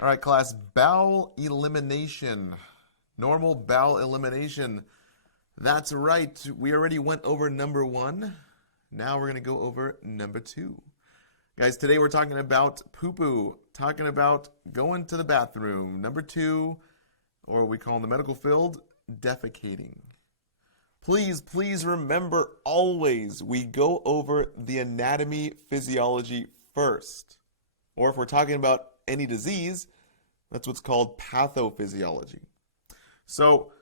All right, class, bowel elimination. Normal bowel elimination. That's right. We already went over number one. Now we're going to go over number two. Guys, today we're talking about poo-poo, talking about going to the bathroom. Number two, or we call in the medical field, defecating. Please remember always we go over the anatomy, physiology first. Or if we're talking about any disease, that's what's called pathophysiology. So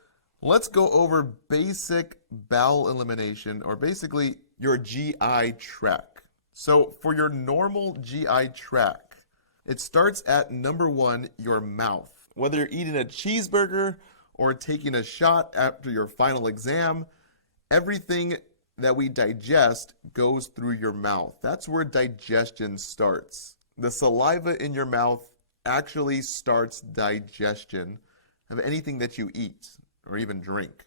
let's go over basic bowel elimination, or basically your GI tract. So for your normal GI tract, it starts at number one, your mouth. Whether you're eating a cheeseburger or taking a shot after your final exam, everything that we digest goes through your mouth. That's where digestion starts. The saliva in your mouth actually starts digestion of anything that you eat or even drink.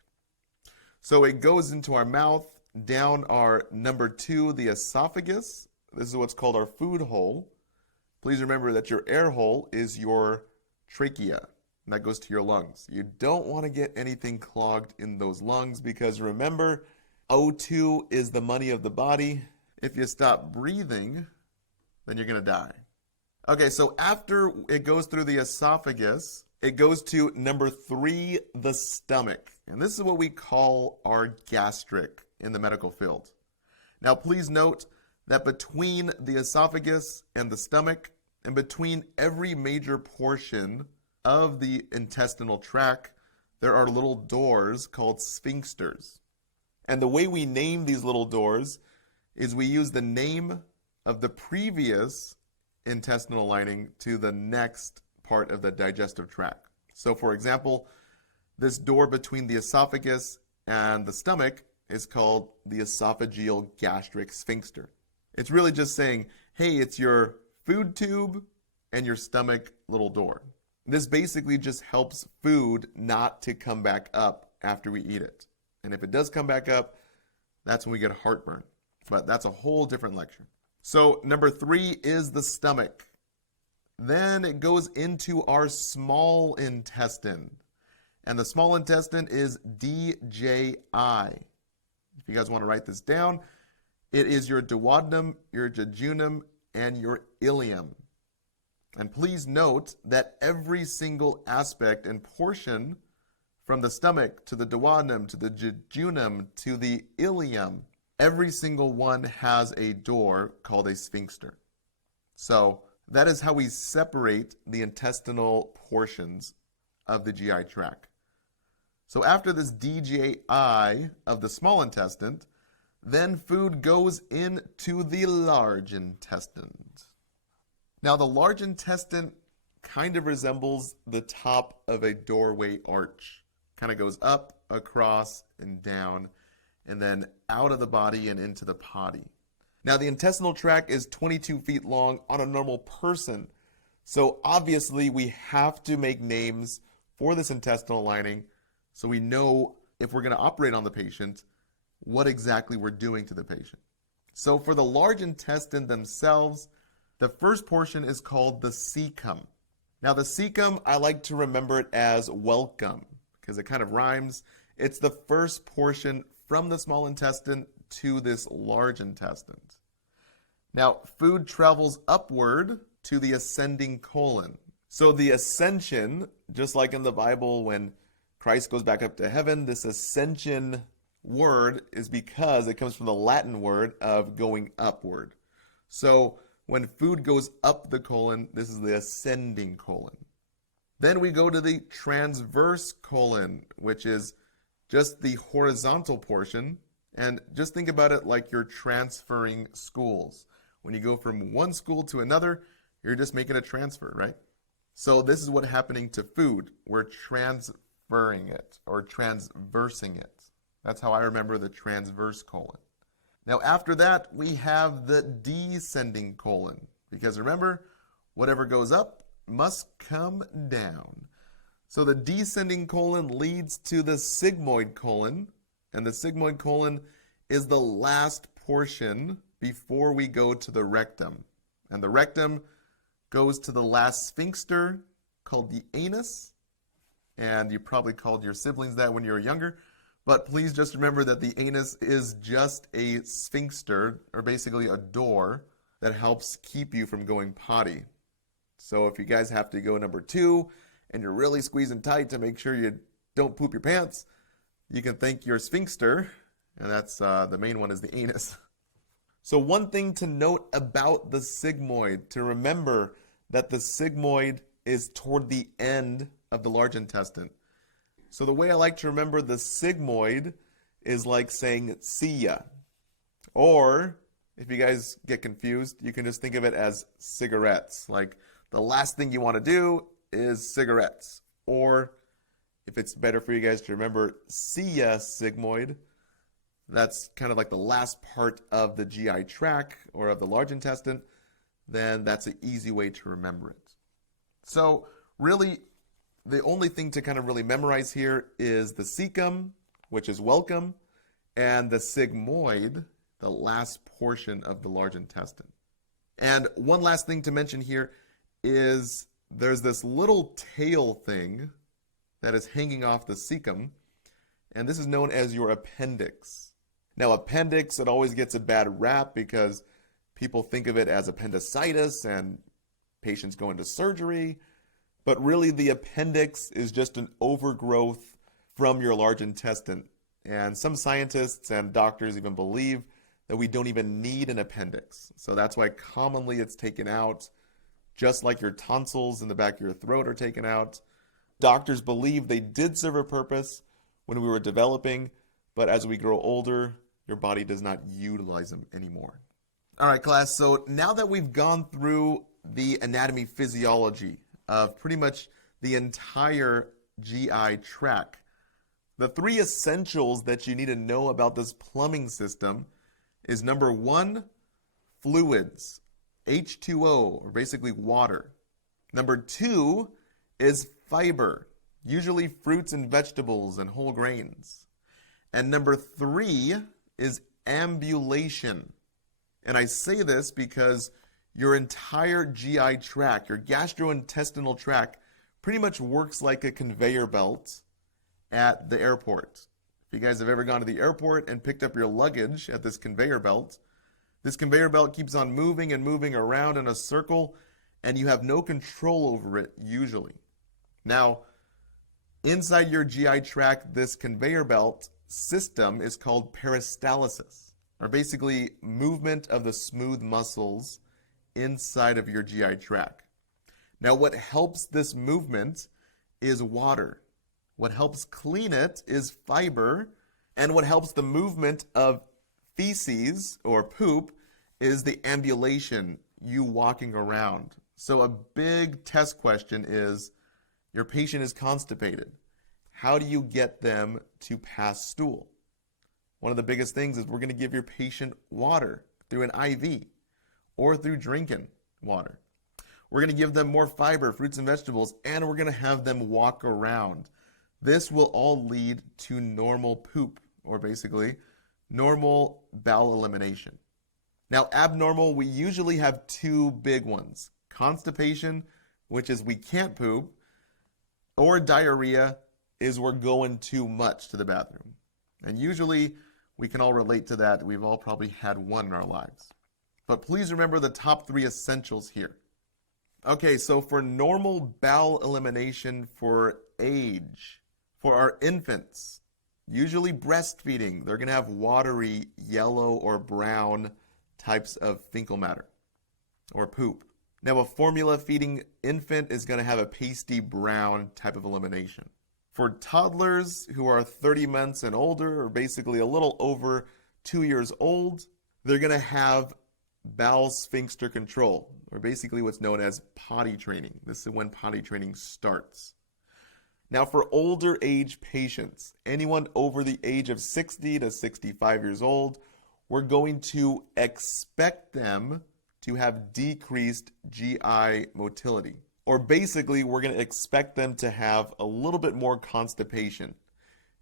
So it goes into our mouth, down our number two, the esophagus. This is what's called our food hole. Please remember that your air hole is your trachea, and that goes to your lungs. You don't want to get anything clogged in those lungs because remember, O2 is the money of the body. If you stop breathing, then you're going to die. Okay, so after it goes through the esophagus, it goes to number three, the stomach. And this is what we call our gastric in the medical field. Now, please note that between the esophagus and the stomach, and between every major portion of the intestinal tract, there are little doors called sphincters. And the way we name these little doors is we use the name of the previous intestinal lining to the next part of the digestive tract. So for example, this door between the esophagus and the stomach is called the esophageal gastric sphincter. It's really just saying, hey, it's your food tube and your stomach little door. This basically just helps food not to come back up after we eat it. And if it does come back up, that's when we get heartburn. But that's a whole different lecture. So number three is the stomach. Then it goes into our small intestine. And the small intestine is DJI. If you guys want to write this down, it is your duodenum, your jejunum, and your ileum. And please note that every single aspect and portion from the stomach to the duodenum to the jejunum to the ileum, every single one has a door called a sphincter. So that is how we separate the intestinal portions of the GI tract. So after this DGI of the small intestine, then food goes into the large intestine. Now the large intestine kind of resembles the top of a doorway arch. Kind of goes up, across, and down, and then out of the body and into the potty. Now the intestinal tract is 22 feet long on a normal person. So obviously we have to make names for this intestinal lining so we know if we're going to operate on the patient, what exactly we're doing to the patient. So for the large intestine themselves, the first portion is called the cecum. Now the cecum, I like to remember it as welcome because it kind of rhymes. It's the first portion from the small intestine to this large intestine. Now food travels upward to the ascending colon. So the ascension, just like in the Bible when Christ goes back up to heaven, this ascension word is because it comes from the Latin word of going upward. So when food goes up the colon, this is the ascending colon. Then we go to the transverse colon, which is just the horizontal portion. And just think about it like you're transferring schools. When you go from one school to another, you're just making a transfer, right? So this is what's happening to food. We're transferring it or transversing it. That's how I remember the transverse colon. Now after that, we have the descending colon. Because remember, whatever goes up must come down. So the descending colon leads to the sigmoid colon. And the sigmoid colon is the last portion before we go to the rectum. And the rectum goes to the last sphincter, called the anus, and you probably called your siblings that when you were younger. But please just remember that the anus is just a sphincter, or basically a door, that helps keep you from going potty. So if you guys have to go number 2 and you're really squeezing tight to make sure you don't poop your pants, you can thank your sphincter, and that's the main one is the anus. So one thing to note about the sigmoid, to remember that the sigmoid is toward the end of the large intestine. So the way I like to remember the sigmoid is like saying see ya. Or if you guys get confused, you can just think of it as cigarettes. Like the last thing you want to do is cigarettes. Or if it's better for you guys to remember see ya sigmoid, that's kind of like the last part of the GI tract or of the large intestine, then that's an easy way to remember it. So really, the only thing to kind of really memorize here is the cecum, which is welcome, and the sigmoid, the last portion of the large intestine. And one last thing to mention here is there's this little tail thing that is hanging off the cecum, and this is known as your appendix. Now, appendix, it always gets a bad rap because people think of it as appendicitis and patients go into surgery. But really, the appendix is just an overgrowth from your large intestine. And some scientists and doctors even believe that we don't even need an appendix. So that's why commonly it's taken out, just like your tonsils in the back of your throat are taken out. Doctors believe they did serve a purpose when we were developing, but as we grow older, your body does not utilize them anymore. All right, class, so now that we've gone through the anatomy physiology of pretty much the entire GI tract, the 3 essentials that you need to know about this plumbing system is number 1, fluids, H2O, or basically water. Number 2 is fiber, usually fruits and vegetables and whole grains. And number 3 is ambulation. And I say this because your entire GI tract, your gastrointestinal tract, pretty much works like a conveyor belt at the airport. If you guys have ever gone to the airport and picked up your luggage at this conveyor belt keeps on moving and moving around in a circle, and you have no control over it usually. Now, inside your GI tract, this conveyor belt system is called peristalsis, or basically movement of the smooth muscles inside of your GI tract. Now, what helps this movement is water. What helps clean it is fiber, and what helps the movement of feces or poop is the ambulation, you walking around. So a big test question is, your patient is constipated. How do you get them to pass stool? One of the biggest things is we're going to give your patient water through an IV or through drinking water. We're going to give them more fiber, fruits and vegetables, and we're going to have them walk around. This will all lead to normal poop, or basically normal bowel elimination. Now, abnormal, we usually have 2 big ones. Constipation, which is we can't poop, or diarrhea is we're going too much to the bathroom. And usually we can all relate to that. We've all probably had one in our lives. But please remember the top 3 essentials here. Okay, so for normal bowel elimination for age, for our infants, usually breastfeeding, they're going to have watery yellow or brown types of fecal matter or poop. Now, a formula feeding infant is going to have a pasty brown type of elimination. For toddlers who are 30 months and older, or basically a little over 2 years old, they're going to have bowel sphincter control, or basically what's known as potty training. This is when potty training starts. Now, for older age patients, anyone over the age of 60 to 65 years old, we're going to expect them to have decreased GI motility. Or basically, we're going to expect them to have a little bit more constipation.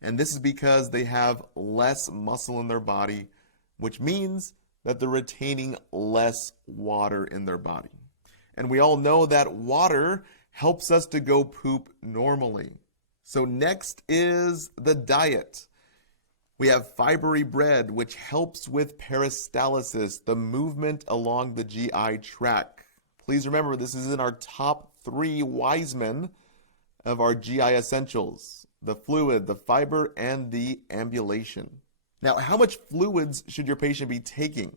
And this is because they have less muscle in their body, which means that they're retaining less water in their body. And we all know that water helps us to go poop normally. So next is the diet. We have fibery bread, which helps with peristalsis, the movement along the GI tract. Please remember, this is in our top 3 wise men of our GI essentials: the fluid, the fiber, and the ambulation. Now, how much fluids should your patient be taking?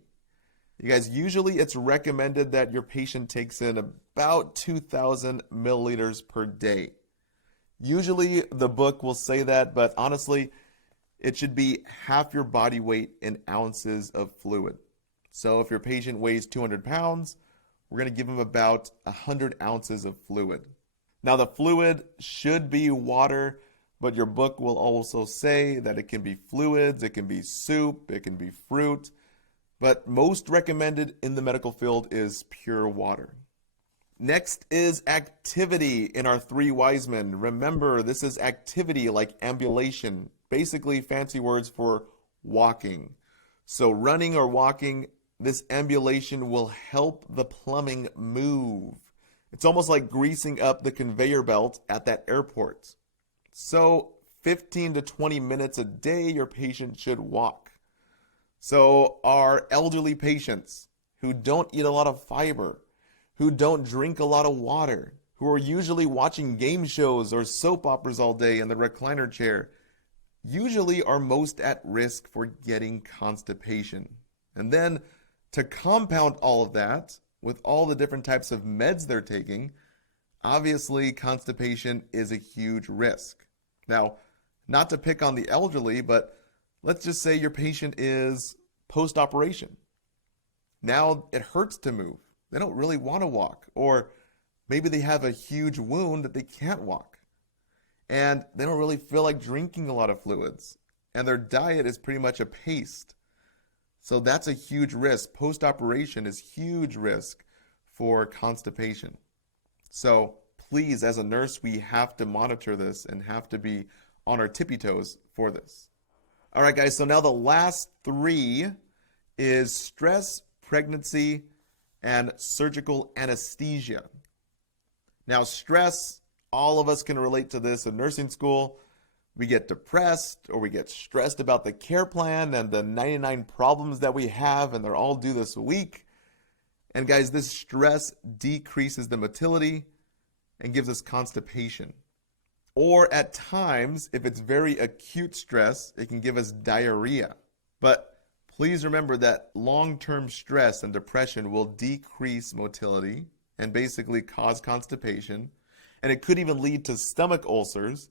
You guys, usually it's recommended that your patient takes in about 2,000 milliliters per day. Usually the book will say that, but honestly, it should be half your body weight in ounces of fluid. So if your patient weighs 200 pounds, we're going to give them about 100 ounces of fluid. Now, the fluid should be water, but your book will also say that it can be fluids, it can be soup, it can be fruit, but most recommended in the medical field is pure water. Next is activity in our 3 wise men. Remember, this is activity like ambulation, basically fancy words for walking. So running or walking, this ambulation will help the plumbing move. It's almost like greasing up the conveyor belt at that airport. So 15 to 20 minutes a day your patient should walk. So our elderly patients who don't eat a lot of fiber, who don't drink a lot of water, who are usually watching game shows or soap operas all day in the recliner chair, usually are most at risk for getting constipation. And then to compound all of that with all the different types of meds they're taking, obviously constipation is a huge risk. Now, not to pick on the elderly, but let's just say your patient is post-operation. Now it hurts to move. They don't really want to walk, or maybe they have a huge wound that they can't walk. And they don't really feel like drinking a lot of fluids. And their diet is pretty much a paste. So that's a huge risk. Post-operation is huge risk for constipation. So please, as a nurse, we have to monitor this and have to be on our tippy toes for this. All right, guys, so now the last 3 is stress, pregnancy, and surgical anesthesia. Now, stress, all of us can relate to this in nursing school. We get depressed or we get stressed about the care plan and the 99 problems that we have, and they're all due this week. And guys, this stress decreases the motility and gives us constipation. Or at times, if it's very acute stress, it can give us diarrhea. But please remember that long-term stress and depression will decrease motility and basically cause constipation. And it could even lead to stomach ulcers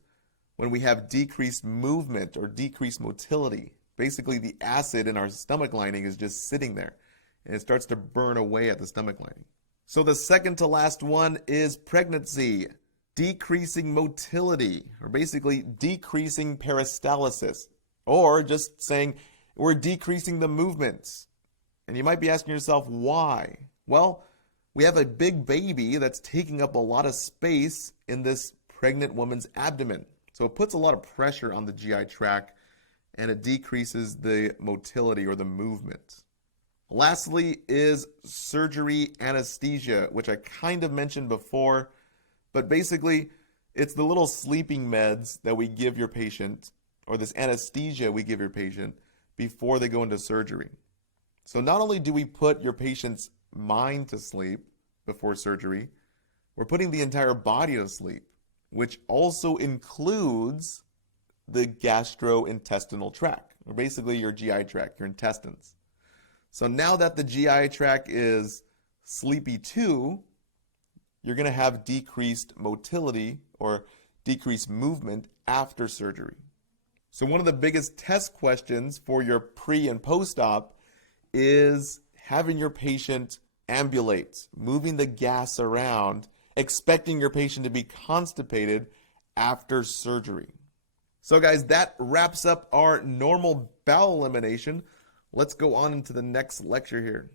when we have decreased movement or decreased motility. Basically, the acid in our stomach lining is just sitting there, and it starts to burn away at the stomach lining. So the second to last one is pregnancy. Decreasing motility, or basically decreasing peristalsis, or just saying we're decreasing the movements. And you might be asking yourself, why? Well, we have a big baby that's taking up a lot of space in this pregnant woman's abdomen. So it puts a lot of pressure on the GI tract, and it decreases the motility or the movement. Lastly is surgery anesthesia, which I kind of mentioned before. But basically, it's the little sleeping meds that we give your patient, or this anesthesia we give your patient before they go into surgery. So not only do we put your patient's mind to sleep before surgery, we're putting the entire body to sleep, which also includes the gastrointestinal tract, or basically your GI tract, your intestines. So now that the GI tract is sleepy too, you're going to have decreased motility or decreased movement after surgery. So one of the biggest test questions for your pre and post-op is having your patient ambulate, moving the gas around, expecting your patient to be constipated after surgery. So guys, that wraps up our normal bowel elimination. Let's go on into the next lecture here.